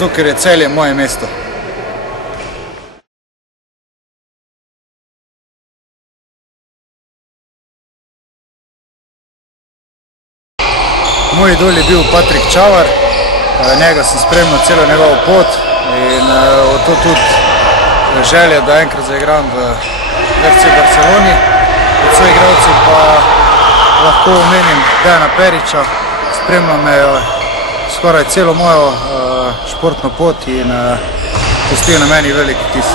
zato ker je Celje moje mesto. Moj idol je bil Patrik Čavar, njega sem spremljal celo njegovo pot in to tudi želja, da enkrat zaigram v FC Barceloni. Od svojih igralcev pa lahko omenim Dejana Perića, spremljal me skoraj celo mojo športno pot in pustil na meni velik vtis.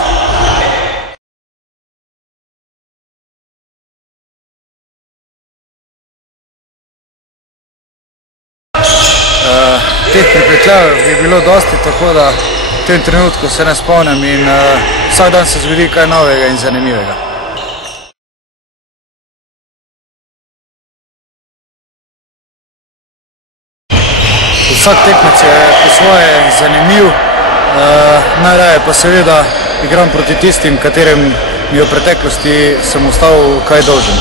Teh pripetljajev je bilo dosti, tako da v tem trenutku se ne spomnim in vsak dan se zgodi kaj novega in zanimivega. Vsak tekmec je po svoje zanimiv, najraje pa seveda igram proti tistim, katerim mi v preteklosti sem ostal kaj dolžen.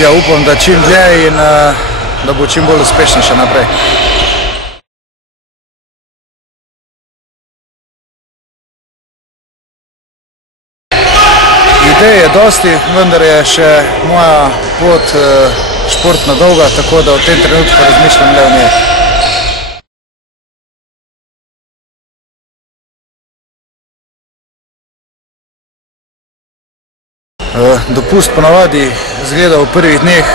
Ja, upam, da čim dlje in da bo čim bolj uspešen še naprej. Idej je dosti, vendar je še moja pot športno dolga, tako da v tem trenutku razmišljam le o njej. Dopust ponavadi izgleda v prvih dneh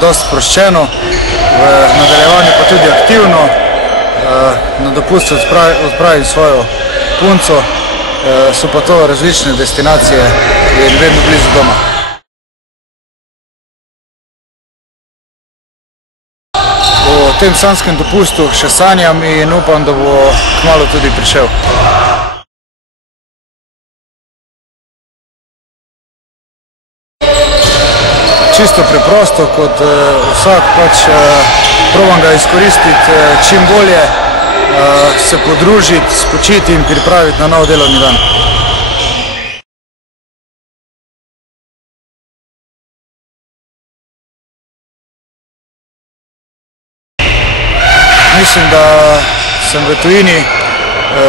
dosti sproščeno, v nadaljevanju pa tudi aktivno. Na dopust odpravim svojo punco, so pa to različne destinacije in vedno blizu doma. O tem samskem dopustu še sanjam in upam, da bo kmalu tudi prišel. Čisto preprosto, kot vsak pač probam ga izkoristiti čim bolje, se podružiti, spočiti in pripraviti na nov delovni dan. Mislim, da sem v tujini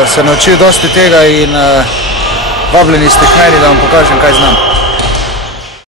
se naučil dosti tega in vabljeni ste k meni, da vam pokažem, kaj znam.